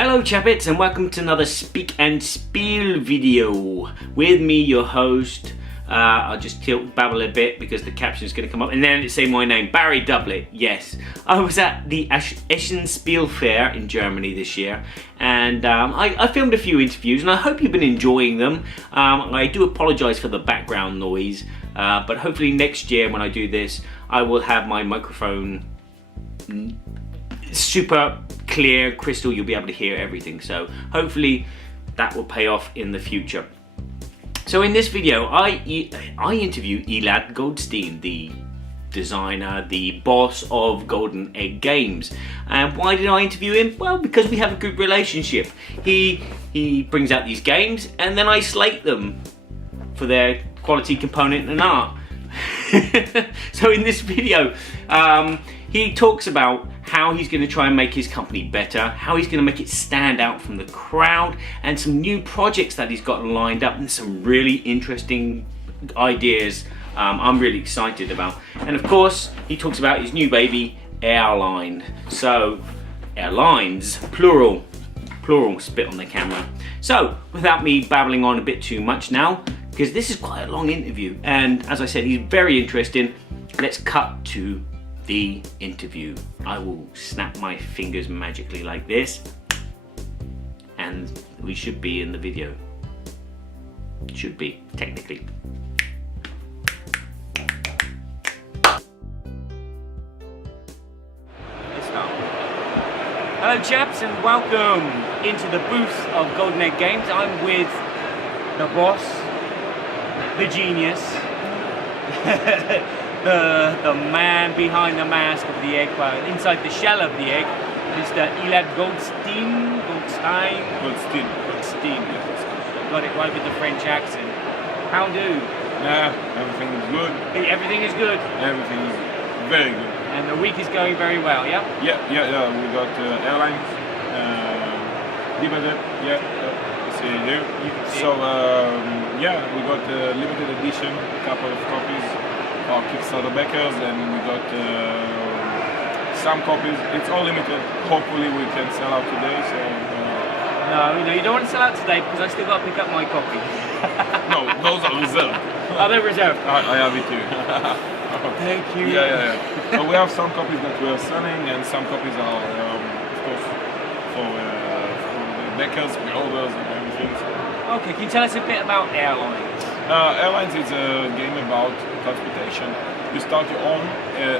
Hello Chappets, and welcome to another Speak and Spiel video. With me, your host, I'll just babble a bit because the caption is going to come up, and then it say my name, Barry Doublet. Yes, I was at the Essen Spiel fair in Germany this year, and I filmed a few interviews, and I hope you've been enjoying them. I do apologise for the background noise, but hopefully next year when I do this, I will have my microphone super clear, crystal, you'll be able to hear everything, so hopefully that will pay off in the future. So in this video I interview Elad Goldsteen, the designer, the boss of Golden Egg Games. And why did I interview him? Well, because we have a good relationship. He brings out these games and then I slate them for their quality, component and art. So in this video he talks about how he's going to try and make his company better, how he's going to make it stand out from the crowd, and some new projects that he's got lined up, and some really interesting ideas I'm really excited about. And of course, he talks about his new baby, Airline. So, airlines, plural, spit on the camera. So, without me babbling on a bit too much now, because this is quite a long interview, and as I said, he's very interesting, let's cut to the interview. I will snap my fingers magically like this and we should be in the video. Should be, technically. Hello chaps, and welcome into the booth of Golden Egg Games. I'm with the boss, the genius, the man behind the mask of the egg, well, inside the shell of the egg, Mr. Elad Goldsteen. Got it right with the French accent. How do? Yeah, everything is good. Everything is good? Everything is very good. And the week is going very well, yeah? Yeah. We got airlines, limited, see here. You can see so, yeah, we got limited edition, a couple of copies for Kickstarter backers, and we got some copies. It's all limited. Hopefully we can sell out today. So no, you don't want to sell out today because I still got to pick up my copy. No, those are reserved. Oh, they're reserved. I have it too. Thank you. Yeah. So we have some copies that we are selling, and some copies are, of course, for the backers, pre-orders, and everything. Okay, can you tell us a bit about Airlines? Airlines is a game about transportation. You start your own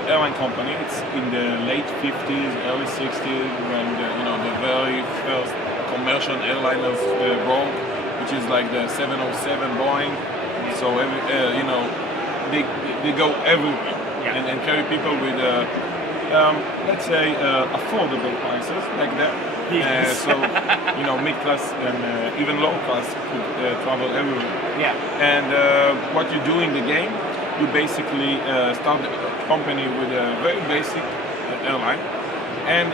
airline company. It's in the late 50s, early 60s, when the very first commercial airliners broke, which is like the 707 Boeing. So they go everywhere and carry people with let's say affordable prices like that. Yes. So mid-class and even low-class could travel everywhere. Yeah. And what you do in the game, you basically start a company with a very basic airline and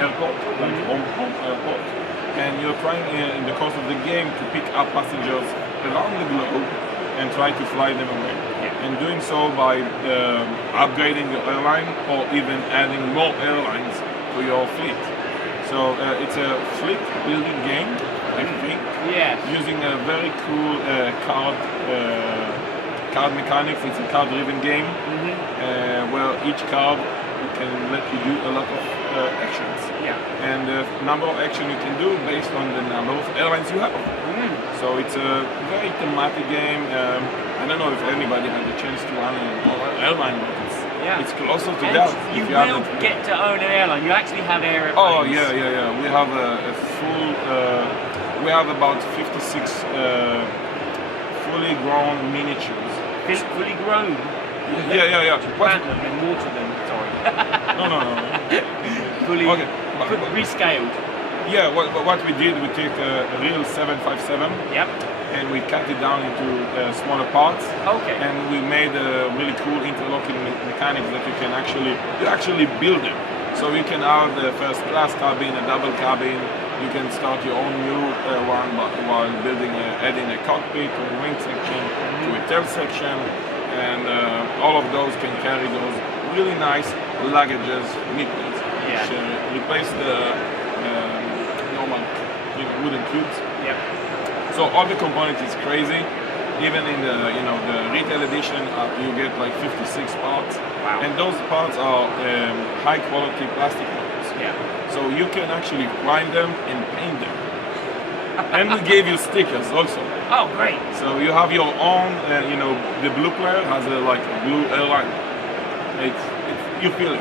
airport, like home airport. And you're trying in the course of the game to pick up passengers around the globe and try to fly them away. Yeah. And doing so by upgrading your airline or even adding more airlines to your fleet. So it's a fleet building game, I think. Yeah. Using a very cool card mechanics. It's a card-driven game where each card can let you do a lot of actions. Yeah. And the number of action you can do based on the number of airlines you have. So it's a very thematic game. I don't know if anybody had the chance to run an airline, but it's closer to that. You will get to own an airline. You actually have airplanes. Oh yeah. We have a full. We have about 56 fully grown miniatures. Fully grown. Yeah. To plant them and water them. Sorry. No. Fully rescaled. Yeah, what we did, we took a real 757. Yep. And we cut it down into smaller parts. Okay. And we made a really cool interlocking mechanics that you actually build them. So you can have the first class cabin, a double cabin. You can start your own new one while building, adding a cockpit to a wing section, to a tail section, and all of those can carry those really nice luggages, which replace the wooden cubes. Yeah. So all the components is crazy. Even in the the retail edition, you get like 56 parts, Wow. and those parts are high quality plastic parts. Yeah. So you can actually prime them and paint them. And we gave you stickers also. Oh, great. So you have your own, the blue player has a blue airline. You feel it.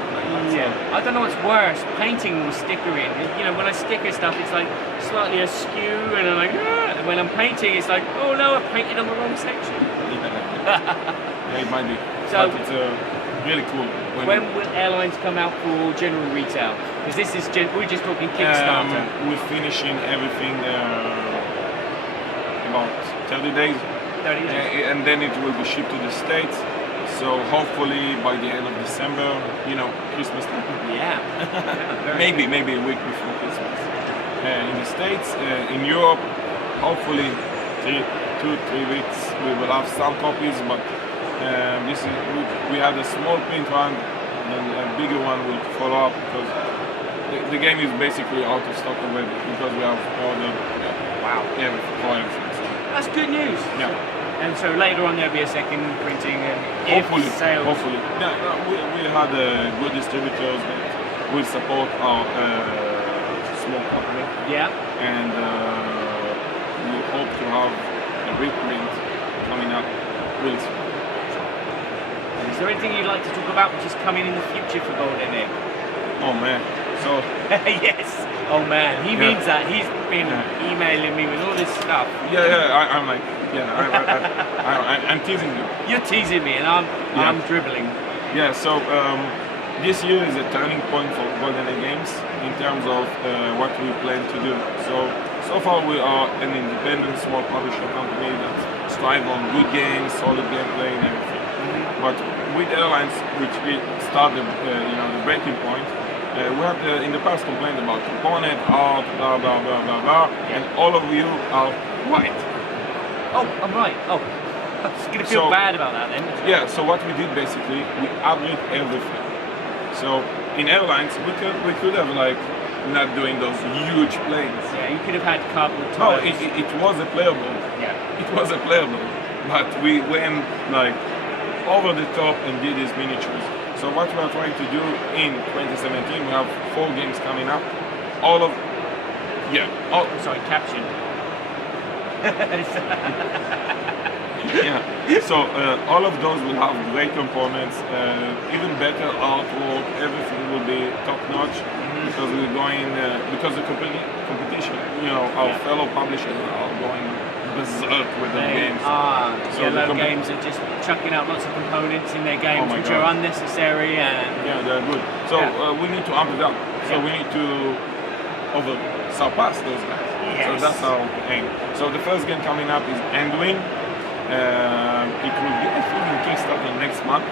Yeah. I don't know what's worse, painting or stickering. When I sticker stuff, it's like slightly askew, and I'm like, ah. And when I'm painting, it's like, oh no, I've painted on the wrong section. Yeah, it might be. So, but it's really cool. When will airlines come out for general retail? Because this is we're just talking Kickstarter. We're finishing everything about 30 days. 30 days. And then it will be shipped to the States. So hopefully by the end of December, Christmas time. Yeah. maybe a week before Christmas. In the States, in Europe, hopefully 2-3 weeks we will have some copies, but we had a small print run, and a bigger one will follow up because the game is basically out of stock already because we have ordered for everything. So. That's good news. Yeah. And so later on there'll be a second printing and sales. Hopefully. Yeah, we had good distributors that will support our small company. Yeah. And we hope to have a reprint coming up really soon. Is there anything you'd like to talk about which is coming in the future for Golden Egg? Oh man. So yes. Oh man, he means that. He's been emailing me with all this stuff. I'm like, I'm teasing you. You're teasing me, and I'm dribbling. Yeah. So this year is a turning point for Golden Egg Games in terms of what we plan to do. So far we are an independent small publisher company that strive on good games, solid gameplay, and everything. But with airlines, which we started, the breaking point. We have in the past complained about component, art, blah blah blah blah blah, and all of you are right. Oh, I'm right. Oh, I was going to feel bad about that then. Yeah. So what we did basically, we upgrade everything. So in airlines, we could have not doing those huge planes. Yeah, you could have had cardboard No, tires. it was a playable. Yeah. It was a playable, but we went over the top and did these miniatures. So what we are trying to do in 2017, we have 4 games coming up. Sorry, caption. Yeah. So all of those will have great components, even better artwork. Everything will be top notch because we're going because the competition. Our fellow publishers are going berserk with the games. So Yellow Games are just chucking out lots of components in their games which are unnecessary and they're good. So we need to amp it up. So we need to surpass those guys. Yes. So that's our aim. So the first game coming up is Endwin. It will be, I think, in Kickstarter next month.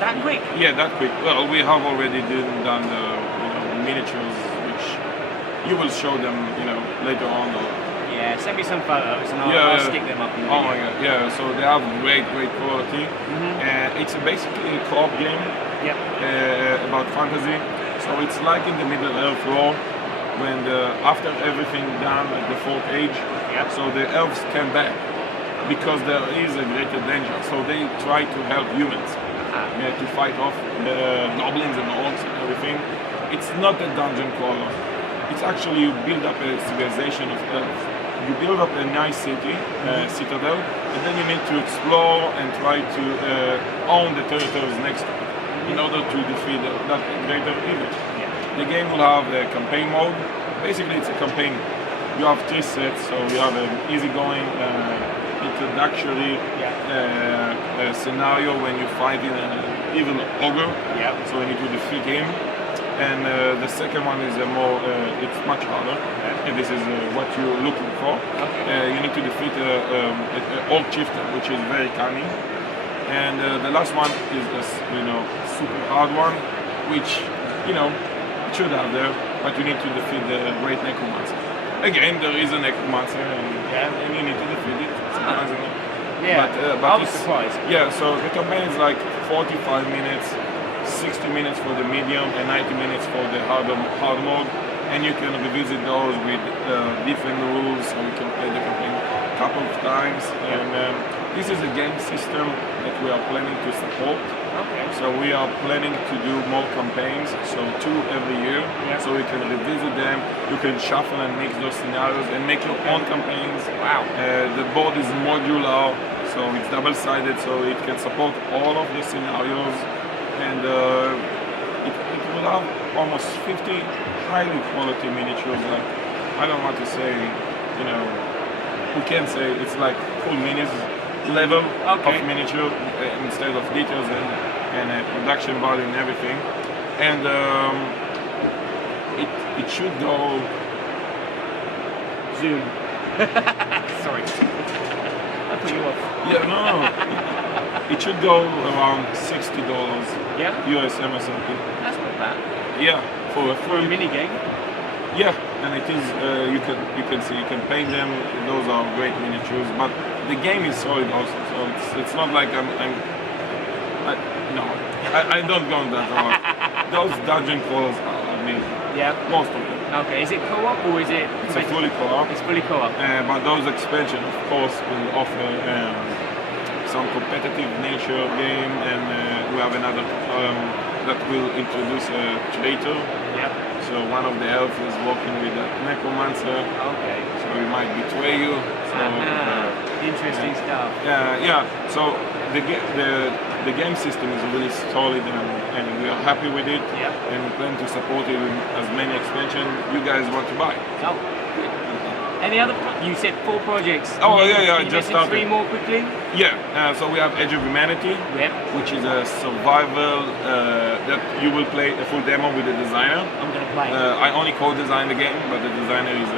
That quick? Yeah, that quick. Well, we have already done the miniatures, which you will show them, later on. Yeah, send me some photos and I'll stick them up in the video. Oh my god, yeah. So they have great quality. It's basically a co-op game about fantasy. So it's like in the Middle Earth War, when after everything done at the Fourth Age, so the elves came back because there is a greater danger. So they try to help humans to fight off the goblins and orcs and everything. It's not a dungeon crawler. It's actually you build up a civilization of elves. You build up a nice city, citadel, and then you need to explore and try to own the territories next to it in order to defeat that greater evil. The game will have a campaign mode. Basically, it's a campaign. You have 3 sets, so you have an easygoing, introductory scenario when you fight in an evil ogre. So you need to defeat him. And the second one is it's much harder, and this is what you're looking for. You need to defeat an orc chieftain, which is very cunning. And the last one is a super hard one, which it should have there, but you need to defeat the great necromancer. Again, there is a necromancer, and you need to defeat it. Surprisingly. Yeah, but I was surprised. Yeah, so the campaign is 45 minutes. 60 minutes for the medium and 90 minutes for the hard mode. and you can revisit those with different rules, so you can play the campaign a couple of times. And this is a game system that we are planning to support. Okay. So we are planning to do more campaigns, so 2 every year, so we can revisit them. You can shuffle and mix those scenarios and make your own campaigns. Wow. The board is modular, so it's double-sided, so it can support all of the scenarios, and it will have almost 50 highly quality miniatures. Like, I don't want to say, we can say it's like full minis level of miniature instead of details and production value and everything, and it should go Zoom. Sorry, I put you off. Yeah, no. It should go around $60. Yeah. US MSRP. That's not bad. Yeah, for a mini game. Yeah, and it is. You can see, you can paint them. Those are great miniatures, but the game is solid also. So it's not like I don't go on that a lot. Those dungeon crawlers are amazing. Yeah. Most of them. Okay. Is it co-op or is it? It's a fully co-op. It's fully co-op. But those expansion, of course, will offer some competitive nature game, and we have another that will introduce a traitor. Yeah. So one of the elves is working with a necromancer. Okay. So he might betray you. So, interesting stuff. Yeah. So the game system is really solid, and we are happy with it. Yeah. And we plan to support it with as many expansions you guys want to buy. Oh, good. Any other? You said 4 projects. Oh, Can yeah, you just mention started. 3 more quickly. Yeah. So we have Edge of Humanity. Yep. Which is a survival that you will play a full demo with the designer. I'm gonna play. I only co-designed the game, but the designer is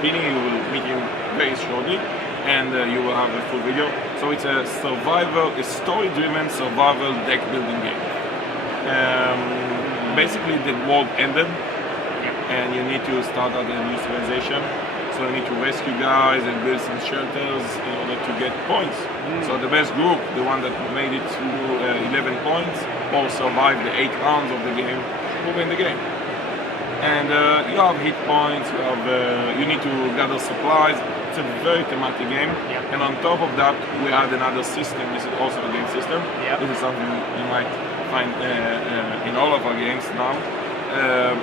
Pini. You will meet him very shortly, and you will have a full video. So it's a story-driven survival deck building game. Basically, the world ended, and you need to start out a new civilization. So you need to rescue guys and build some shelters in order to get points. So the best group, the one that made it to 11 points, or survived the 8 rounds of the game, will win the game. And you have hit points, you need to gather supplies. It's a very thematic game. Yep. And on top of that, we add another system. This is also a game system. Yep. This is something you might find in all of our games now.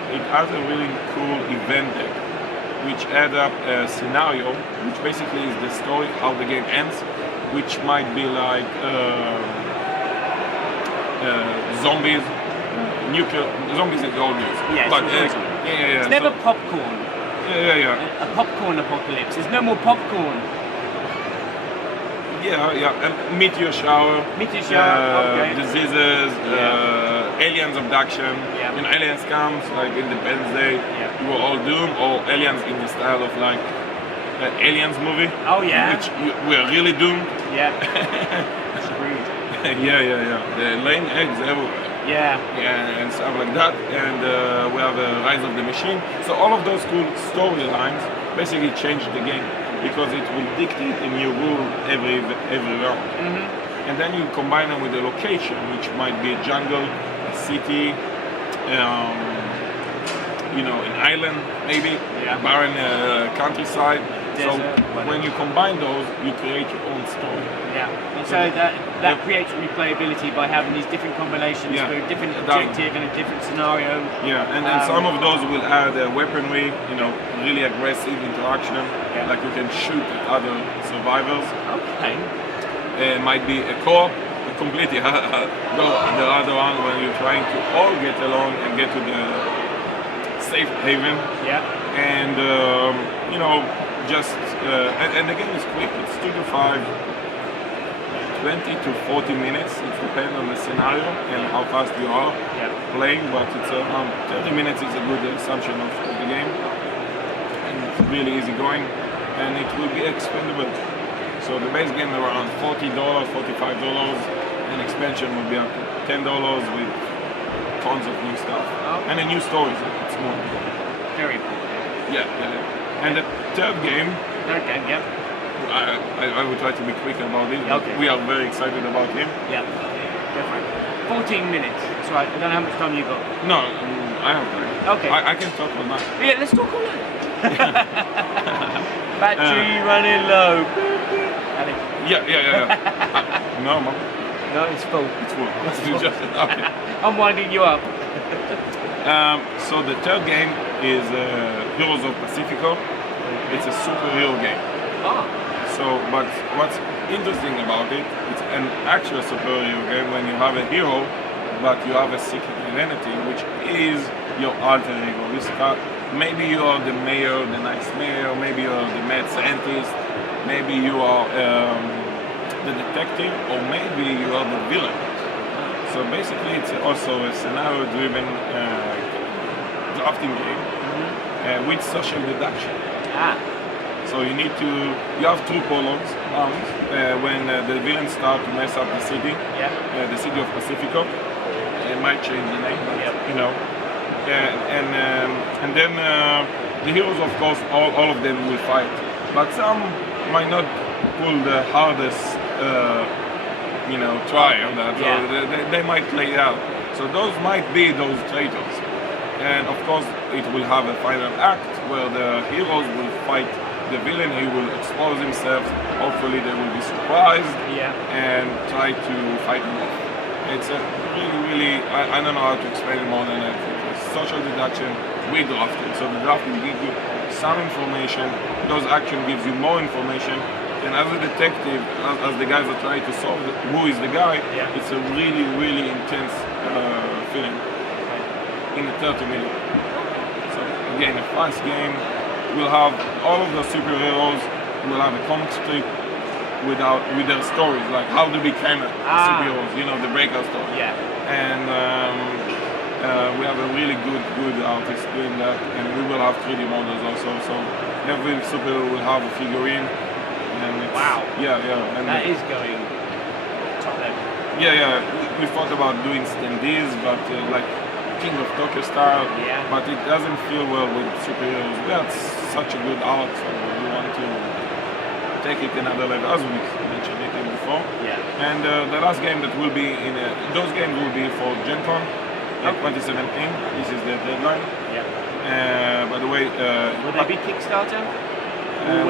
It has a really cool event deck, which adds up a scenario, which basically is the story, how the game ends, which might be like zombies, zombies in the old news. Yeah, but, it's never popcorn. Yeah. A popcorn apocalypse. There's no more popcorn. Yeah. And meteor shower. Okay. Diseases. Aliens abduction. Yeah. When aliens comes, like Independence Day, you were all doomed, or aliens in the style of like Aliens movie. Oh yeah. Which we are really doomed. Yeah. Screwed. Yeah. They're laying eggs everywhere. Yeah, and stuff like that. And we have Rise of the Machine. So all of those cool storylines basically change the game, because it will dictate a new rule every round. And then you combine them with the location, which might be a jungle, a city, an island, maybe a barren countryside. Desert, so when you combine those, you create your own story. Yeah, and so that creates replayability by having these different combinations for a different objective and a different scenario. Yeah, and then some of those will add weaponry, really aggressive interaction, like you can shoot at other survivors. Okay. It might be a co-op, completely go the other one when you're trying to all get along and get to the safe haven. Yeah. And and the game is quick. It's 2 to 5, 20 to 40 minutes. It depends on the scenario and how fast you are playing, but it's 30 minutes is a good assumption of the game. And it's really easy going, and it will be expendable. So the base game around $40, $45, and expansion will be up to $10 with tons of new stuff. And a new story. It's more very cool. Yeah. And the third game, I will try to be quick about it. Okay. We are very excited about him. Yeah, different. 14 minutes. That's right. I don't know how much time you got. No, I have time. Okay. I can talk all night. Yeah, let's talk all night. Battery running low. Ali. Yeah. No, Mom. No, it's full. It's full. Let's do just okay. I'm winding you up. So the third game is Heroes of Pacifico. It's a superhero game. Ah. So, but what's interesting about it, it's an actual superhero game when you have a hero, but you have a secret identity, which is your alter ego. Maybe you are the mayor, the nice mayor, maybe you are the mad scientist, maybe you are the detective, or maybe you are the villain. So basically it's also a scenario-driven drafting game with social deduction. Ah. So you have two prologues when the villains start to mess up the city, the city of Pacifico. It might change the name, but you know. And then the heroes, of course, all of them will fight, but some might not pull the hardest, try on that. So they might play out. So those might be those traitors. And of course, it will have a final act where the heroes will fight the villain. He will expose himself. Hopefully, they will be surprised and try to fight him off. It's a really, I don't know how to explain it more than that. It's social deduction with drafting. So the drafting gives you some information. Those action gives you more information. And as a detective, as the guys are trying to solve who is the guy, it's a really intense feeling in the 30 minutes. So again, a fast game. We'll have all of the superheroes. We'll have a comic strip with their stories, like how they became superheroes. You know, the breakout story. Yeah. And we have a really good artist doing that, and we will have 3D models also. So every superhero will have a figurine. And wow. Yeah. And that is going top level. Yeah. We thought about doing standees, but like King of Tokyo style. Yeah. But it doesn't feel well with superheroes. We had such a good art, so we want to take it another level, as we mentioned it before. Yeah. And the last game that will be those games will be for Gen Con 2017. This is the deadline. Yeah. By the way, will they be Kickstarter?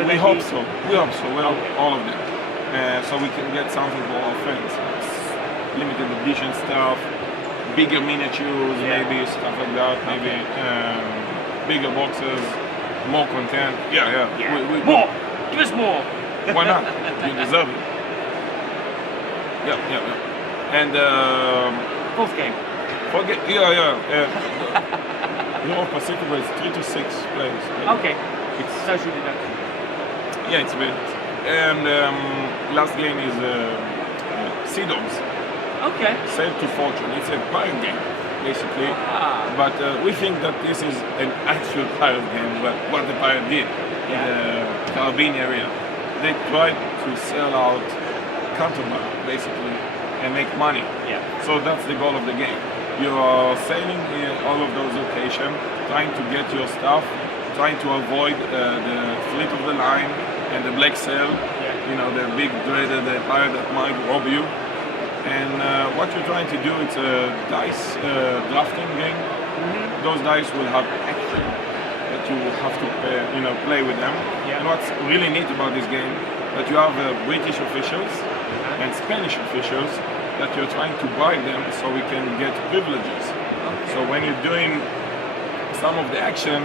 We hope so. Well, all of them. So we can get something for our friends. Limited edition stuff, bigger miniatures, maybe stuff like that. Maybe bigger boxes, more content. Yeah. More. Give us more. Why not? You deserve it. Yeah. And fourth game. Hero of Pacifico is 3 to 6 players. Okay. It's social deduction. Yeah, it's very nice. And last game is Sea Dogs. Okay. Sail to Fortune. It's a pirate game, basically. But we think that this is an actual pirate game, but what the pirate did in the Caribbean area. They tried to sell out contraband, basically, and make money. Yeah. So that's the goal of the game. You are sailing in all of those locations, trying to get your stuff, trying to avoid the fleet of the line and the black sail, you know, the big dreaded pirate that might rob you. And what you're trying to do, it's a dice drafting game. Mm-hmm. Those dice will have action that you will have to play with them. And what's really neat about this game, that you have British officials and Spanish officials that you're trying to bribe them so we can get privileges. Okay. So when you're doing some of the action,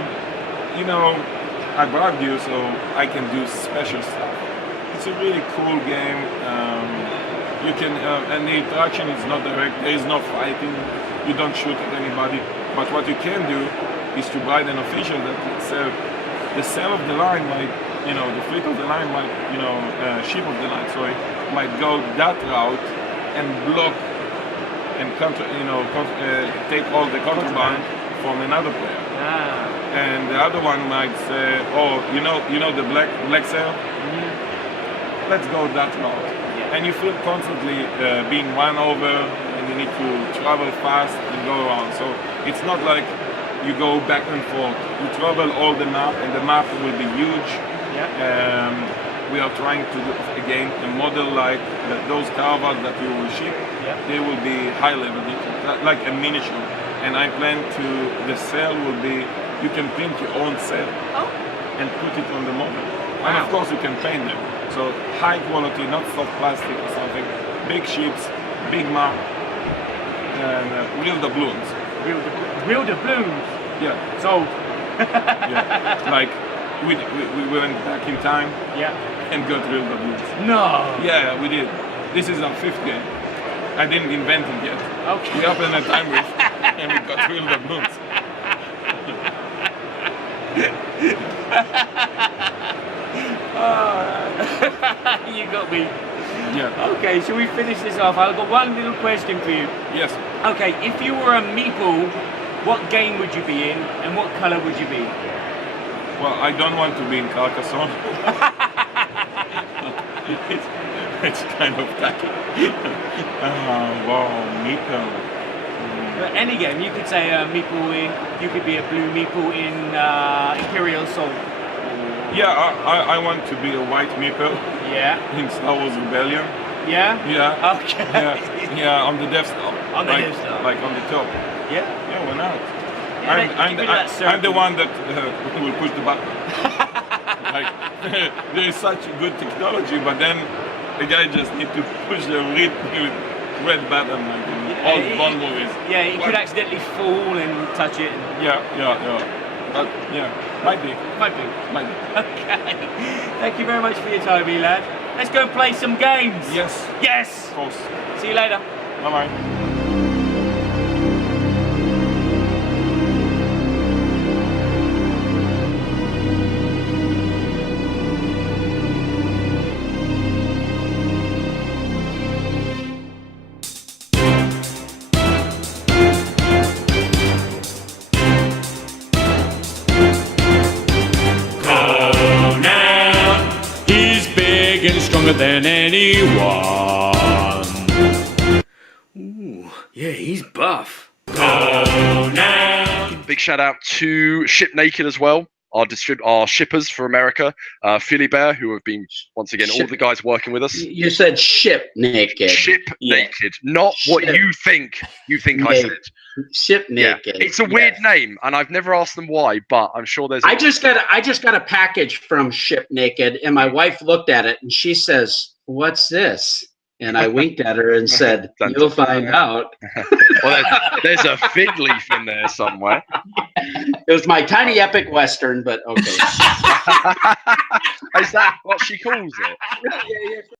you know, I bribed you so I can do special stuff. It's a really cool game. You can, and the interaction is not direct. There is no fighting. You don't shoot at anybody. But what you can do is to bribe an official that the sail of the line might, the fleet of the line might, ship of the line, might go that route and block and take all the contraband from another player. And the other one might say, oh, the black sail? Mm-hmm. Let's go that route. And you feel constantly being run over, and you need to travel fast and go around. So it's not like you go back and forth. You travel all the map, and the map will be huge. We are trying to do, again, a model like those caravans that you will ship. They will be high level, like a miniature. and I plan to. The cell will be you can print your own cell and put it on the model, and of course you can paint them. So high quality, not soft plastic or something. Big sheets, big mark, and real doubloons. Real doubloons. Yeah. Sold. Yeah. Like we went back in time. Yeah. And got real doubloons. No. Yeah, we did. This is our 5th game. I didn't invent it yet. Okay. We opened a time rift and we got real doubloons. You got me. Yeah. Okay, shall we finish this off? I've got one little question for you. Yes. Okay, if you were a meeple, what game would you be in and what colour would you be? Well, I don't want to be in Carcassonne. it's kind of tacky. Wow, meeple. But any game, you could say a meeple in, you could be a blue meeple in Imperial Assault. Yeah, I want to be a white meeple. Yeah. In Star Wars Rebellion. Yeah? Yeah. Okay. Yeah, on the Death Star. On the Death Star. Like on the top. Yeah? Yeah, why not? Yeah, I'm the one that will push the button. Like, there is such good technology, but then the guy just needs to push the red button like in all Bond movies. Yeah, he could accidentally fall and touch it. Yeah. But yeah, might be. Okay. Thank you very much for your time, Elad. Let's go and play some games. Yes. Yes. Of course. See you later. Bye-bye. And stronger than anyone. Ooh, yeah, he's buff. Big shout out to Ship Naked as well, our shippers for America, Philly Bear, who have been once again all the guys working with us. You said ship naked. Ship Naked, not what you think. I said. Ship naked. It's a weird name, and I've never asked them why, but I'm sure there's. I just got a package from Ship Naked, and my wife looked at it and she says, "What's this?" And I winked at her and said, "You'll find out." Well, there's a fig leaf in there somewhere. It was my tiny epic western, but okay. Is that what she calls it? Yeah.